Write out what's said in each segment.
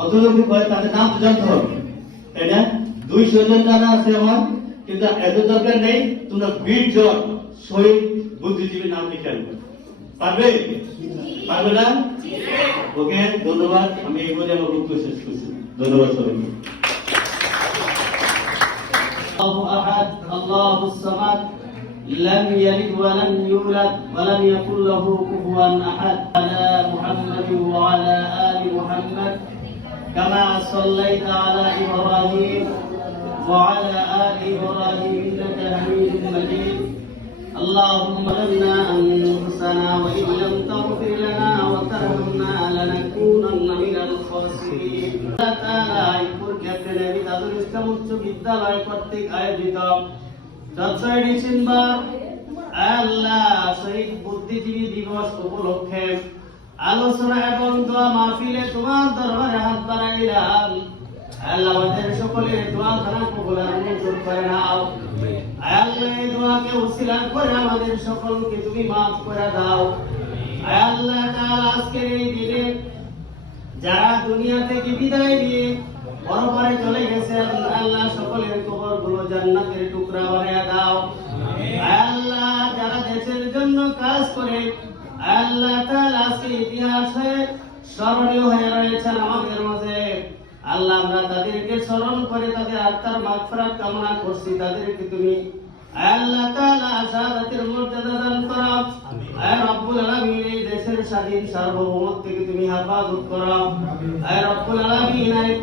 অতলোকে করে তাদের নাম তো জানতে হবে তাই না দুইশো জন জানা আছে আমার কিন্তু এত দরকার নেই তোমরা বিশ জন শহীদ বুদ্ধিজীবীর নাম লিখে আনবে পারবে পারবে না ওকে ধন্যবাদ আমি এই বলে আমার বক্তব্য শেষ করছি ধন্যবাদ সবাইকে الله أحد الله الصمد لم يلد ولم يولد ولم يكن له كفوا أحد على محمد وعلى آل محمد كما صليت على إبراهيم وعلى آل إبراهيم إنك حميد مجيد اللهم لنا أنفسنا وإن لم تغفر لنا وترحمنا لنكونن من الخاسرين আল্লাহ তাআলা এই পরীক্ষাতে নবী তাজুল ইসলাম উচ্চ বিদ্যালয় কর্তৃক আয়োজিত চর্চা ডিসেম্বর আল্লাহ শহীদ বুদ্ধিজীবী দিবস উপলক্ষে আলোচনা এবং দোয়া মাহফিলে তোমার দরবারে হাত বাড়াইলাম। আল্লাহ আমাদের সকলের দোয়া খানা কবুল আর মঞ্জুর করে নাও। আল্লাহ এই দোয়াকে উসিলা করে আমাদের সকলকে তুমি মাফ করে দাও। আল্লাহ তাআলা আজকের এই দিনে যারা দুনিয়া থেকে বিদায় নিয়ে পরপরে চলে গেছে আল্লাহ সকলের কবরগুলো জান্নাতের টুকরা বানিয়ে দাও। আল্লাহ যারা দেশের জন্য কাজ করে আল্লাহ তাআলা আজকে ইতিহাসে স্মরণীয় হয়ে রয়েছেন আমাদের মাঝে। আল্লাহ আমরা তাদেরকে স্মরণ করে তাদের আত্মার মাগফিরাত কামনা করছি। তাদেরকে তুমি আল্লাহ তাআলা শাহাদাতের মর্যাদা দান করো। আয় রব্বুল আলামিন এই দেশের স্বাধীন সার্বভৌমত্বকে তুমি হেফাজত করো। আয় রব্বুল আলামিন এই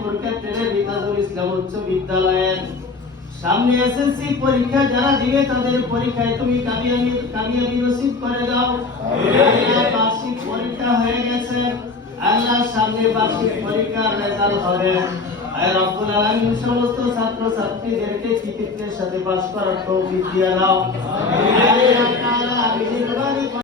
বিতাজুল ইসলাম উচ্চ বিদ্যালয়ের সামনে এসএসসি পরীক্ষা যারা দিবে তাদের পরীক্ষায় তুমি কামিয়াবি কামিয়াবি নসিব করে দাও। বার্ষিক পরীক্ষা হয়ে গেছে। আল্লাহ সামনে বার্ষিক পরীক্ষার রেজাল্ট হবে। আয় রব্বুল আলামিন, সমস্ত ছাত্র ছাত্রীদেরকে কৃতিত্বের সাথে পাস করার তৌফিক দিয়ে দাও। তাআলা